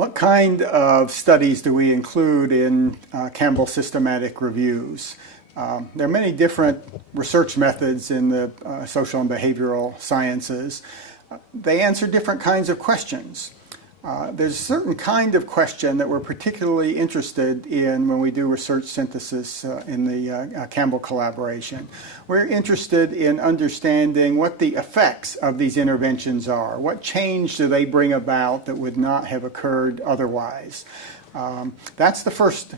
What kind of studies do we include in Campbell systematic reviews? There are many different research methods in the social and behavioral sciences. They answer different kinds of questions. There's a certain kind of question that we're particularly interested in when we do research synthesis in the Campbell Collaboration. We're interested in understanding what the effects of these interventions are. What change do they bring about that would not have occurred otherwise? That's the first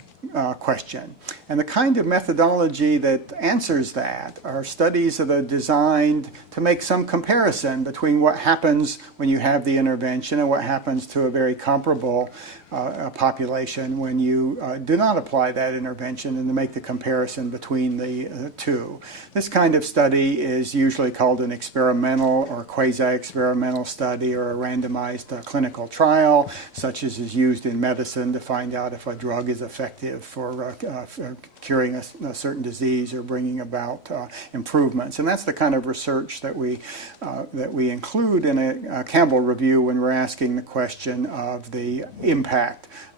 question. And the kind of methodology that answers that are studies that are designed to make some comparison between what happens when you have the intervention and what happens to a very comparable population when you do not apply that intervention, and to make the comparison between the two. This kind of study is usually called an experimental or quasi-experimental study, or a randomized clinical trial, such as is used in medicine to find out if a drug is effective for curing a certain disease or bringing about improvements. And that's the kind of research that we include in a Campbell review when we're asking the question of the impact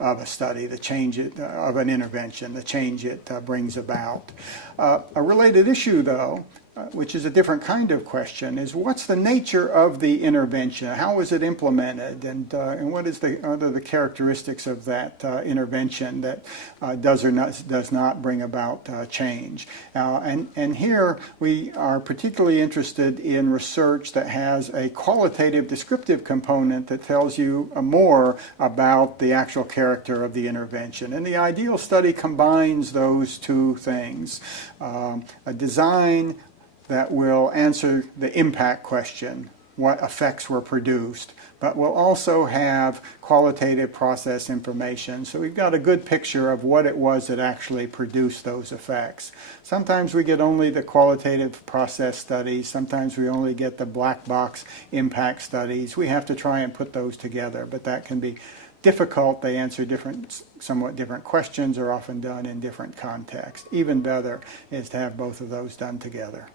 of a study, the change of an intervention, the change it brings about. A related issue, though, which is a different kind of question, is what's the nature of the intervention? How is it implemented? And what are the characteristics of that intervention that does or does not bring about change? And here we are particularly interested in research that has a qualitative descriptive component that tells you more about the actual character of the intervention. And the ideal study combines those two things. A design that will answer the impact question, what effects were produced, but will also have qualitative process information. So we've got a good picture of what it was that actually produced those effects. Sometimes we get only the qualitative process studies. Sometimes we only get the black box impact studies. We have to try and put those together, but that can be difficult. They answer somewhat different questions, are often done in different contexts. Even better is to have both of those done together.